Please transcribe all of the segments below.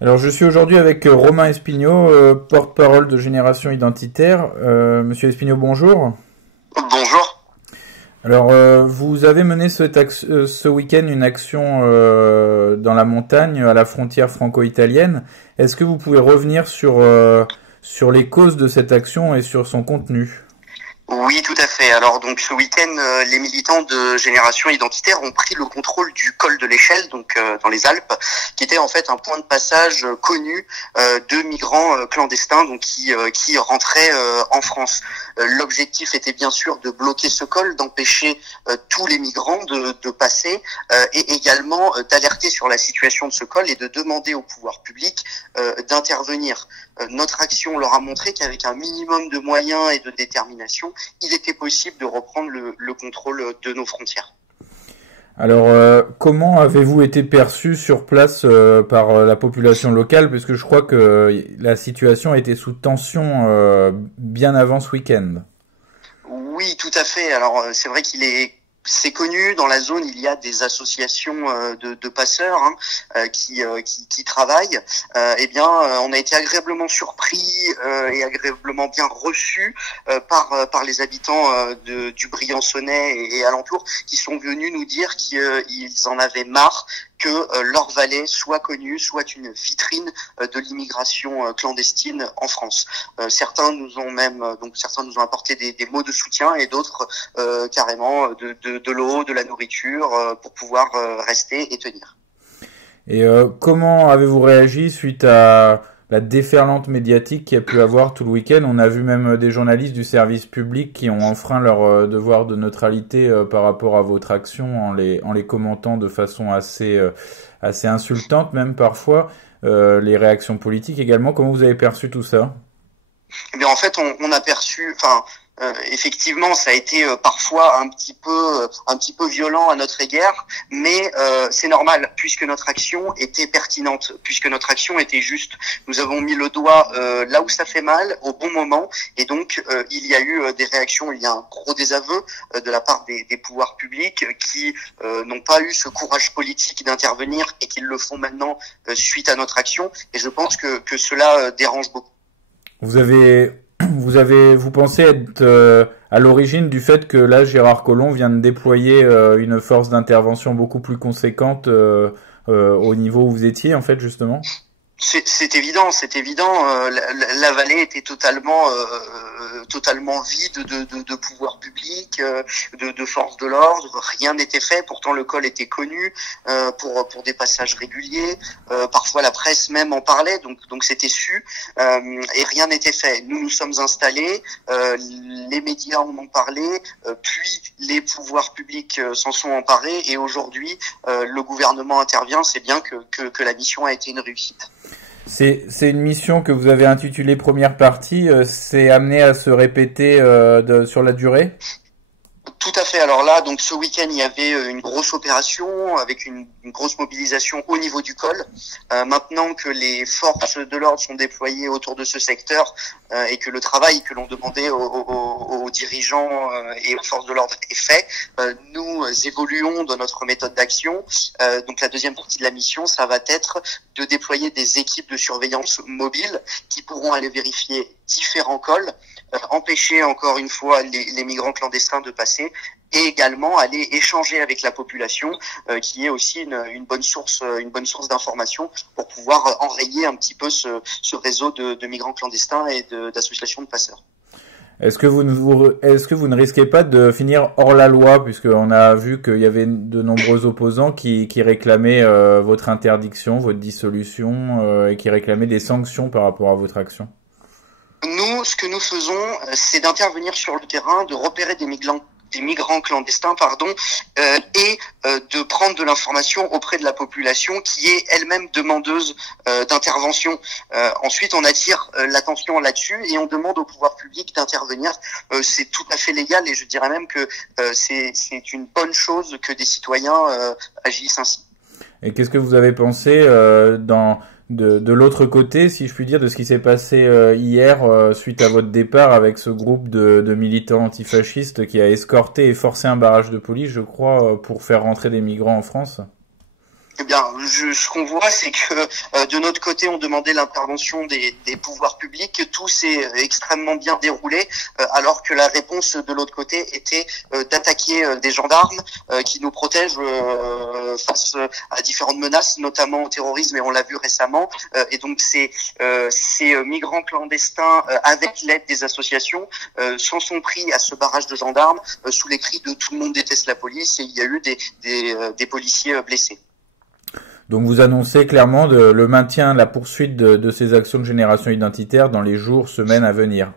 Alors, je suis aujourd'hui avec Romain Espignaud, porte-parole de Génération Identitaire. Monsieur Espignaud, bonjour. Bonjour. Alors, vous avez mené ce week-end une action dans la montagne, à la frontière franco-italienne. Est-ce que vous pouvez revenir sur les causes de cette action et sur son contenu? Oui, tout à fait. Alors donc ce week-end, les militants de Génération Identitaire ont pris le contrôle du col de l'Échelle, donc dans les Alpes, qui était en fait un point de passage connu de migrants clandestins, donc qui rentraient en France. L'objectif était bien sûr de bloquer ce col, d'empêcher tous les migrants de passer, et également d'alerter sur la situation de ce col et de demander au pouvoir public d'intervenir. Notre action leur a montré qu'avec un minimum de moyens et de détermination, il était possible de reprendre le contrôle de nos frontières. Alors, comment avez-vous été perçu sur place par la population locale, puisque je crois que la situation était sous tension bien avant ce week-end. Oui, tout à fait. Alors c'est vrai c'est connu dans la zone. Il y a des associations de passeurs qui travaillent. On a été agréablement surpris et agréablement bien reçus par les habitants du Briançonnais et alentours, qui sont venus nous dire qu'ils en avaient marre que leur vallée soit connue, soit une vitrine de l'immigration clandestine en France. Certains nous ont apporté des mots de soutien, et d'autres carrément de l'eau, de la nourriture pour pouvoir rester et tenir. Et comment avez-vous réagi suite à la déferlante médiatique qu'il y a pu avoir tout le week-end? On a vu même des journalistes du service public qui ont enfreint leur devoir de neutralité par rapport à votre action en les commentant de façon assez insultante, même parfois. Les réactions politiques également. Comment vous avez perçu tout ça? Eh bien, en fait, on a perçu, effectivement, ça a été parfois un petit peu violent à notre égard, mais c'est normal puisque notre action était pertinente, puisque notre action était juste. Nous avons mis le doigt là où ça fait mal, au bon moment, et donc il y a eu des réactions. Il y a un gros désaveu de la part des pouvoirs publics qui n'ont pas eu ce courage politique d'intervenir et qui le font maintenant suite à notre action. Et je pense que cela dérange beaucoup. Vous avez, vous pensez être à l'origine du fait que là, Gérard Collomb vient de déployer une force d'intervention beaucoup plus conséquente au niveau où vous étiez, en fait, justement? C'est évident, c'est évident. La vallée était totalement vide de pouvoir public, de forces de l'ordre. Rien n'était fait. Pourtant, le col était connu pour des passages réguliers. Parfois, la presse même en parlait, donc c'était su. Et rien n'était fait. Nous sommes installés. Les médias en ont parlé. Puis les pouvoirs publics s'en sont emparés. Et aujourd'hui, le gouvernement intervient. C'est bien que la mission a été une réussite. C'est une mission que vous avez intitulée Première partie. C'est amené à se répéter sur la durée? Tout à fait. Alors là, donc ce week-end, il y avait une grosse opération avec une grosse mobilisation au niveau du col. Maintenant que les forces de l'ordre sont déployées autour de ce secteur et que le travail que l'on demandait aux dirigeants et aux forces de l'ordre est fait, nous évoluons dans notre méthode d'action. Donc la deuxième partie de la mission, ça va être de déployer des équipes de surveillance mobiles qui pourront aller vérifier différents cols, empêcher encore une fois les migrants clandestins de passer, et également aller échanger avec la population, qui est aussi une bonne source d'information pour pouvoir enrayer un petit peu ce réseau de migrants clandestins et d'associations de passeurs. Est-ce que est-ce que vous ne risquez pas de finir hors la loi, puisqu'on a vu qu'il y avait de nombreux opposants qui réclamaient votre interdiction, votre dissolution, et qui réclamaient des sanctions par rapport à votre action? Nous, ce que nous faisons, c'est d'intervenir sur le terrain, de repérer des migrants clandestins, et de prendre de l'information auprès de la population qui est elle-même demandeuse d'intervention. Ensuite, on attire l'attention là-dessus et on demande au pouvoir public d'intervenir. C'est tout à fait légal, et je dirais même que c'est une bonne chose que des citoyens agissent ainsi. Et qu'est-ce que vous avez pensé de l'autre côté, si je puis dire, de ce qui s'est passé hier suite à votre départ avec ce groupe de militants antifascistes qui a escorté et forcé un barrage de police, je crois, pour faire rentrer des migrants en France? Eh bien, ce qu'on voit, c'est que de notre côté, on demandait l'intervention des pouvoirs publics. Tout s'est extrêmement bien déroulé, alors que la réponse de l'autre côté était d'attaquer des gendarmes qui nous protègent face à différentes menaces, notamment au terrorisme, et on l'a vu récemment. Et donc, ces migrants clandestins, avec l'aide des associations, s'en sont pris à ce barrage de gendarmes sous les cris de tout le monde déteste la police, et il y a eu des policiers blessés. Donc vous annoncez clairement le maintien, la poursuite de ces actions de génération identitaire dans les jours, semaines à venir.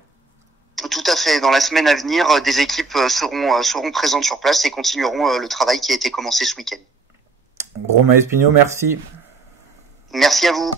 Tout à fait. Dans la semaine à venir, des équipes seront présentes sur place et continueront le travail qui a été commencé ce week-end. Romain Espinho, merci. Merci à vous.